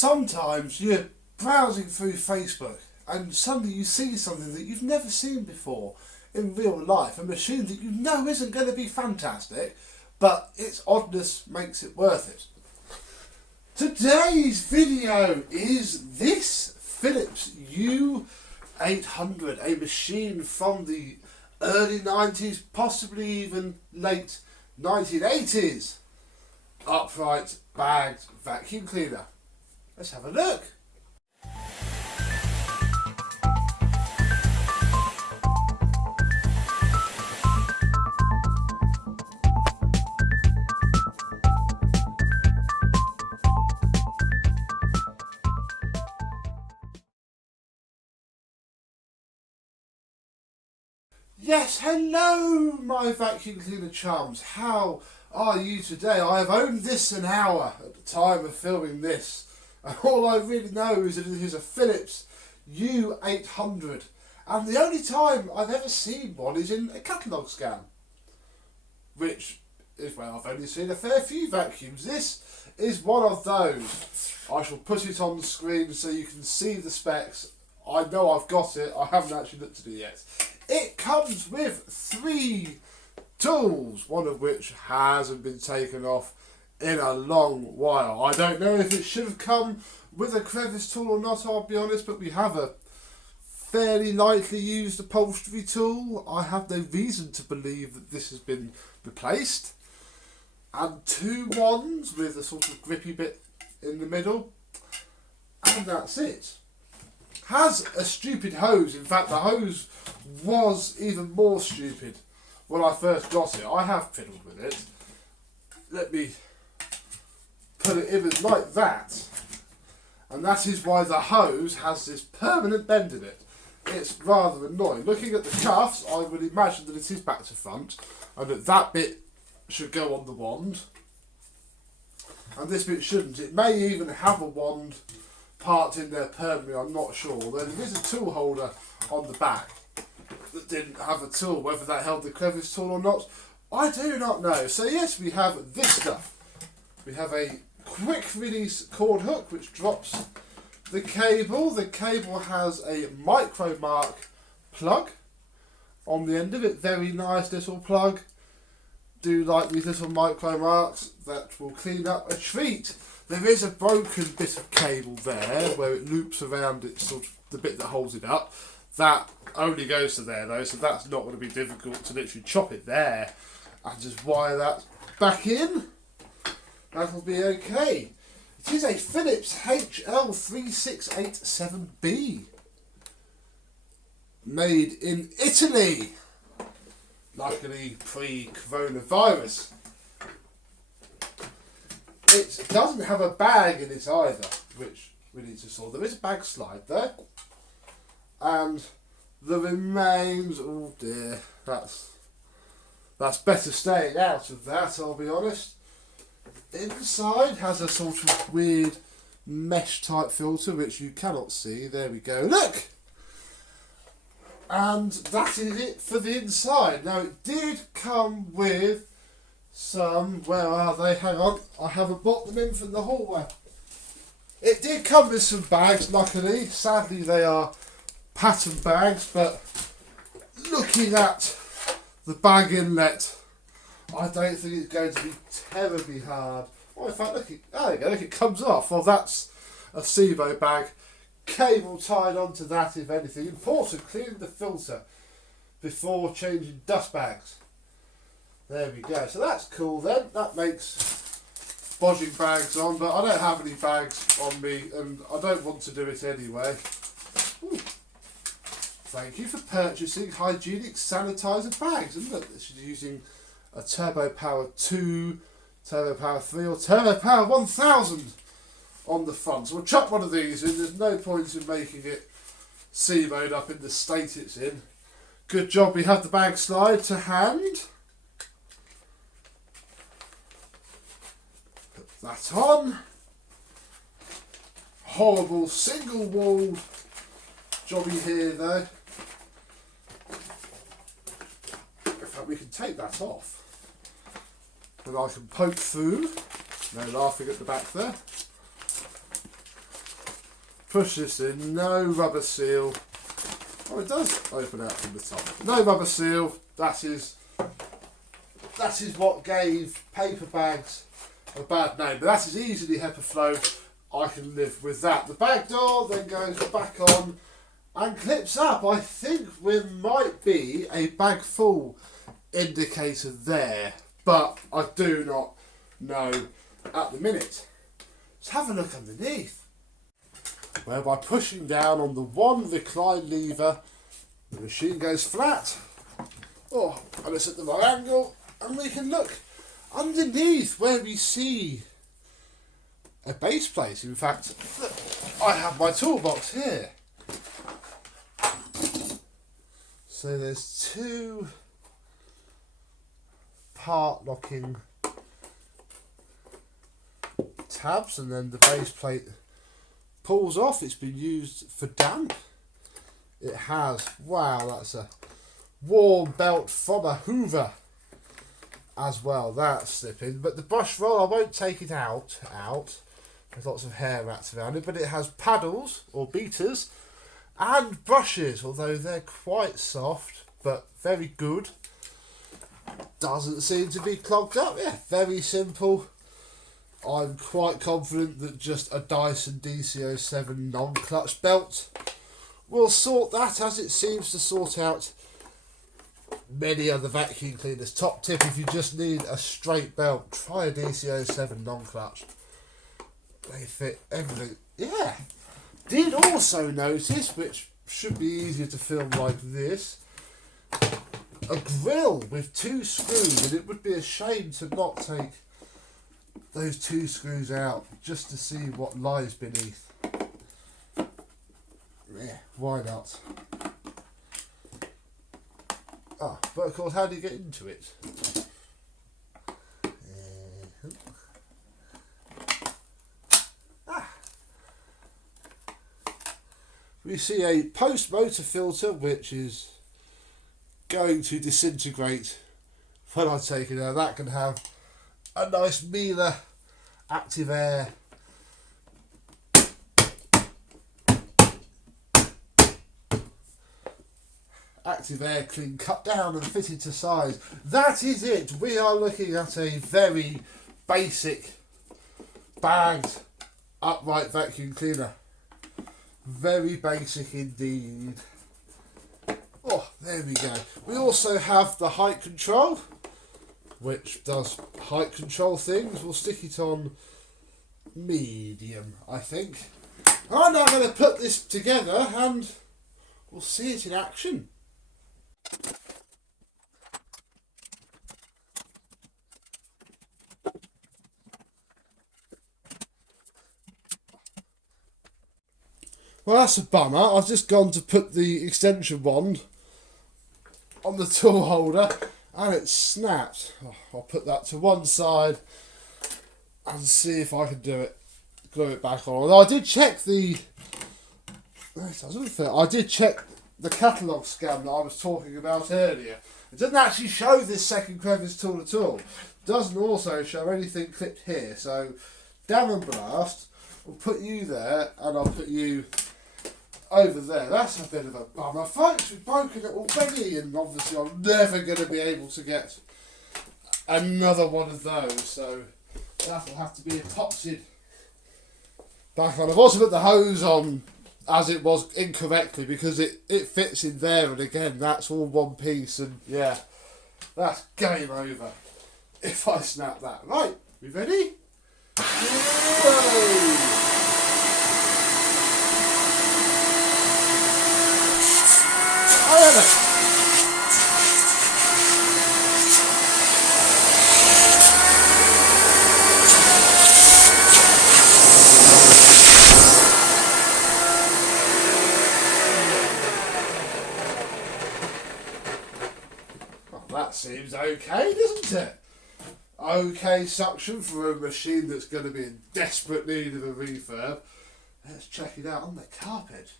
Sometimes you're browsing through Facebook and suddenly you see something that you've never seen before in real life, a machine that you know isn't going to be fantastic, but its oddness makes it worth it. Today's video is this Philips U800, a machine from the early 90s, possibly even late 1980s. Upright bagged vacuum cleaner. Let's have a look. Yes, hello my vacuum cleaner chums. How are you today? I have owned this an hour at the time of filming this. And all I really know is that it is a Philips U800. And the only time I've ever seen one is in a catalogue scan. Which is, well, I've only seen a fair few vacuums. This is one of those. I shall put it on the screen so you can see the specs. I know I've got it, I haven't actually looked at it yet. It comes with 3 tools, one of which hasn't been taken off in a long while. I don't know if it should have come with a crevice tool or not, I'll be honest, but we have a fairly lightly used upholstery tool. I have no reason to believe that this has been replaced. And 2 wands with a sort of grippy bit in the middle. And that's it. Has a stupid hose. In fact, the hose was even more stupid when I first got it. I have fiddled with it. Let me put it in like that. And that is why the hose has this permanent bend in it. It's rather annoying. Looking at the cuffs, I would imagine that it is back to front and that bit should go on the wand. And this bit shouldn't. It may even have a wand part in there permanently, I'm not sure. There is a tool holder on the back that didn't have a tool. Whether that held the crevice tool or not, I do not know. So yes, we have this stuff. We have a quick release cord hook which drops the cable. The cable has a micro mark plug on the end of it. Very nice little plug. Do like these little micro marks that will clean up a treat. There is a broken bit of cable there where it loops around it, sort of the bit that holds it up. That only goes to there though, so that's not going to be difficult to literally chop it there and just wire that back in. That'll be okay. It is a Philips HL3687B. Made in Italy. Luckily pre-coronavirus. It doesn't have a bag in it either, which we need to solve. There is a bag slide there. And the remains, oh dear, that's better staying out of that, I'll be honest. Inside has a sort of weird mesh type filter, which you cannot see. There we go, look! And that is it for the inside. Now it did come with some, where are they? Hang on, I haven't bought them in from the hallway. It did come with some bags, luckily. Sadly, they are pattern bags, but looking at the bag inlet, I don't think it's going to be terribly hard. Oh, in fact, look, there you go, look, it comes off. Well, that's a SIBO bag. Cable tied onto that, if anything. Important, cleaning the filter before changing dust bags. There we go. So that's cool then. That makes bodging bags on, but I don't have any bags on me and I don't want to do it anyway. Ooh. Thank you for purchasing hygienic sanitizer bags. And look, this is using a Turbo Power 2, Turbo Power 3 or Turbo Power 1000 on the front. So we'll chuck one of these in. There's no point in making it SIBO'd up in the state it's in. Good job we have the bag slide to hand. That on. Horrible single walled jobby here though. In fact, we can take that off and I can poke through. No laughing at the back there. Push this in, no rubber seal. Oh, it does open out from the top. No rubber seal. That is what gave paper bags a bad name. But that is easily HEPA flow. I can live with that. The bag door then goes back on and clips up. I think there might be a bag full indicator there, but I do not know at the minute. Let's have a look underneath. Well, by pushing down on the one recline lever, the machine goes flat. Oh, and it's at the right angle, and we can look underneath where we see a base plate. In fact, look, I have my toolbox here. So there's two part locking tabs, and then the base plate pulls off. It's been used for damp. It has, wow, that's a warm belt from a Hoover as well. That's slipping, but the brush roll, I won't take it out. There's lots of hair wrapped around it, but it has paddles or beaters and brushes, although they're quite soft but very good. Doesn't seem to be clogged up. Yeah, very simple. I'm quite confident that just a Dyson DC07 non-clutch belt will sort that, as it seems to sort out many other vacuum cleaners. Top tip, if you just need a straight belt, try a DC07 non-clutch. They fit everything. Yeah. Did also notice, which should be easier to film like this, a grill with two screws, and it would be a shame to not take those two screws out just to see what lies beneath. Yeah, why not? Ah, but of course, how do you get into it? We see a post-motor filter, which is going to disintegrate when I take it out. That can have a nice Miele active air clean, cut down and fitted to size. That is it. We are looking at a very basic bagged upright vacuum cleaner. Very basic indeed. Oh, there we go. We also have the height control, which does height control things. We'll stick it on medium, I think. I'm now going to put this together and we'll see it in action. Well, that's a bummer. I've just gone to put the extension wand on the tool holder and it snapped. Oh, I'll put that to one side and see if I can do it. Glue it back on. Although I did check the... It doesn't fit. I did check the catalogue scan that I was talking about earlier. It doesn't actually show this second crevice tool at all. It doesn't also show anything clipped here. So, damn and blast. We'll put you there and I'll put you over there. That's a bit of a bummer. Folks, we've broken it already and obviously I'm never going to be able to get another one of those. So, that'll have to be epoxied back on. I've also put the hose on as it was incorrectly because it fits in there, and again that's all one piece, and yeah, that's game over if I snap that. Right, we ready? Whoa. I have it. That seems okay, doesn't it? Okay suction for a machine that's going to be in desperate need of a refurb. Let's check it out on the carpet.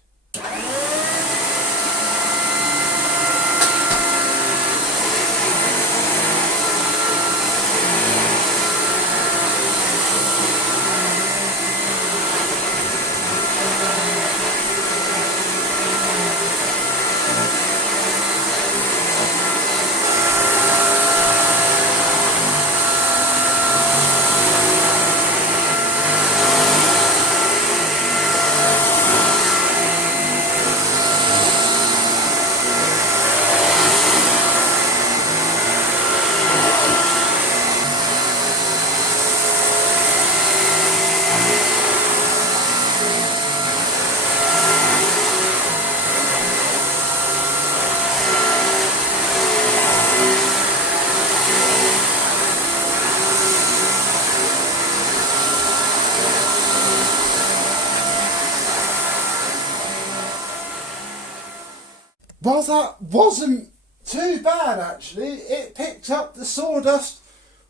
Well, that wasn't too bad actually. It picked up the sawdust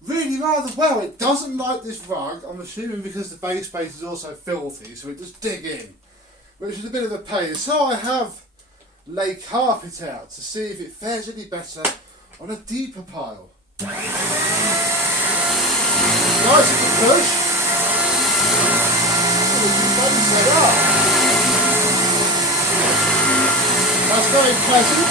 really rather well. It doesn't like this rug, I'm assuming because the base space is also filthy, so it just dig in, which is a bit of a pain. So I have laid carpet out to see if it fares any better on a deeper pile. Nice little push. That's very pleasant.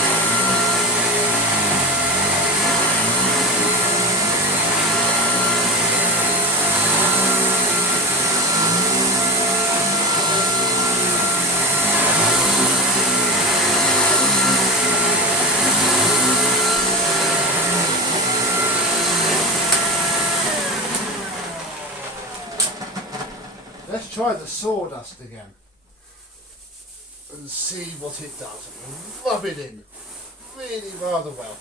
Let's try the sawdust again and see what it does. Rub it in really rather well.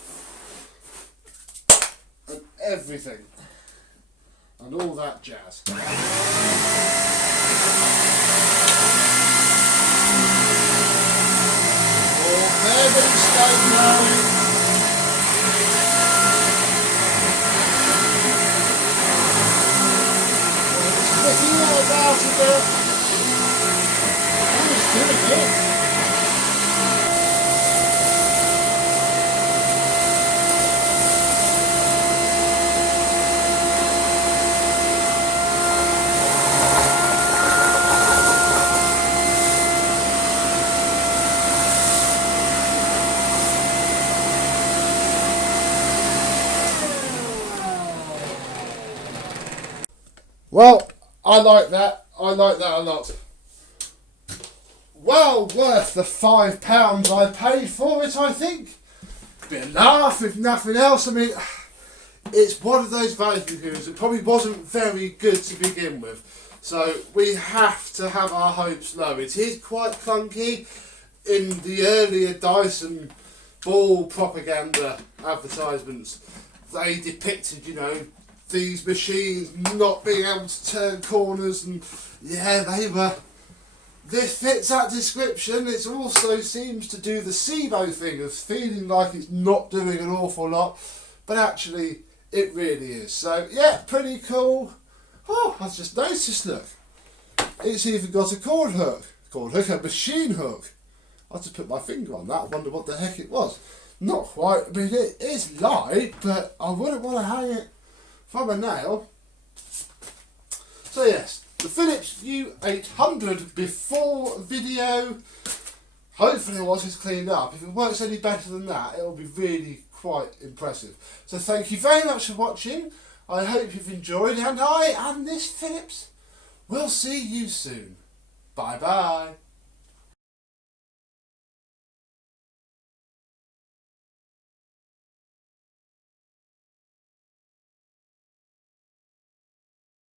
And everything. And all that jazz. Oh, very stone now. About a bit. Oh, it's doing it. Well, I like that. I like that a lot. Well worth the £5 I paid for it, I think. Bit of laugh, if nothing else. I mean, it's one of those vacuum cleaners that probably wasn't very good to begin with. So we have to have our hopes low. It is quite clunky. In the earlier Dyson ball propaganda advertisements, they depicted, you know, these machines not being able to turn corners, and yeah, they were. This fits that description. It also seems to do the SIBO thing of feeling like it's not doing an awful lot, but actually it really is. So yeah, pretty cool. Oh, I've just noticed, look, it's even got a cord hook, a machine hook. I had to put my finger on that. I wonder what the heck it was. Not quite. I mean, it is light, but I wouldn't want to hang it from a nail. So yes, the Philips U800 before video. Hopefully once it's cleaned up, if it works any better than that, it'll be really quite impressive. So thank you very much for watching. I hope you've enjoyed, and I and this Philips will see you soon. Bye bye.